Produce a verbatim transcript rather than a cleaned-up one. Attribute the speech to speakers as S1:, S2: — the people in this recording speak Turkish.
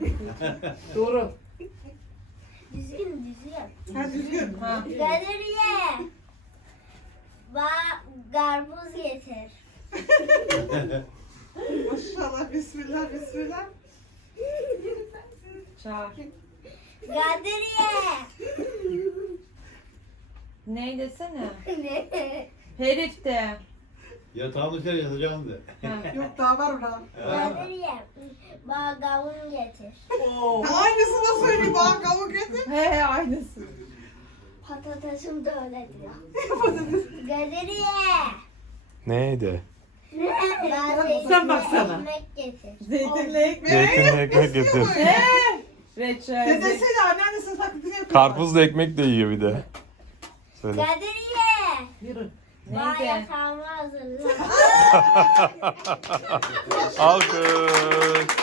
S1: Doğru.
S2: Düzgün düzgün.
S3: Ha düzgün.
S1: Ha.
S2: Kadriye. Ba garbuz getir.
S3: Maşallah bismillah bismillah.
S1: Çağır.
S2: Kadriye.
S1: Ney desene?
S2: Ne?
S1: Herif de.
S4: Yatağın içine yatacağım de.
S1: Ha.
S3: Yok daha var orada.
S2: Kadriye. Ba kavun getir.
S1: Oo.
S3: Aynısını söyleyeyim bana kavuk getir.
S1: He he aynısı.
S2: Patatesim de öyle diyor. Kadriye.
S5: Neydi?
S2: Ben
S1: Sen baksana.
S2: ekmek getir.
S1: Zeytinli ekmek.
S5: Zeytinli ekmek getir.
S1: He. Reçel.
S3: Dedesi de anneannesinin taklidini yapıyor.
S5: Karpuzlu ekmek de yiyor bir de. Söyle.
S2: Kadriye.
S1: Yürü.
S2: Ba
S1: Neydi?
S2: yatağımı hazırla.
S5: Alkış.